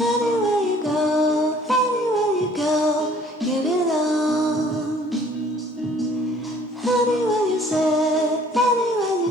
Anywhere you go, you belong. Anywhere you say, anywhere.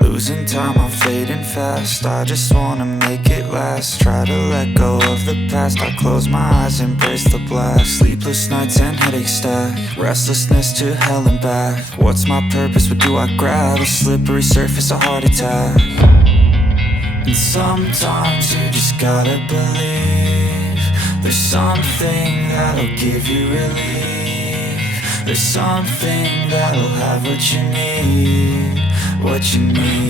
Losing time, I'm fading fast. I just wanna make it last. Try to let go of the past. I close my eyes, embrace the blast. Sleepless nights and headaches stack. Restlessness to hell and back. What's my purpose? What do I grab? A slippery surface, a heart attack. And sometimes you just gotta believe there's something that'll give you relief. There's something that'll have what you need, what you need.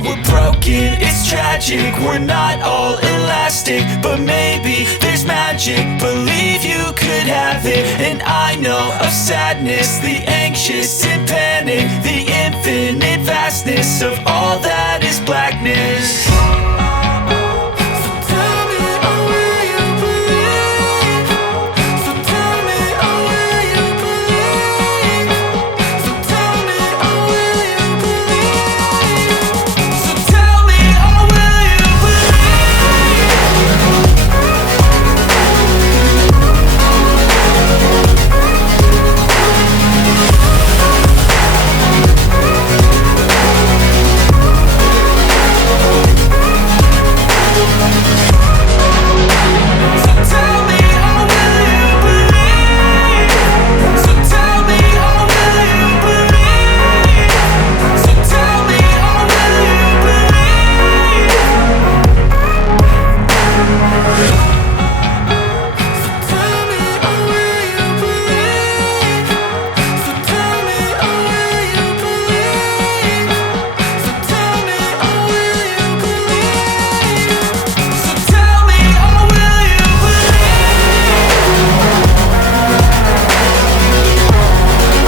We're broken, it's tragic, we're not all elastic, but maybe there's magic. Believe you could have it, and I know of sadness, the anxious and panic, the infinite vastness of all that is blackness.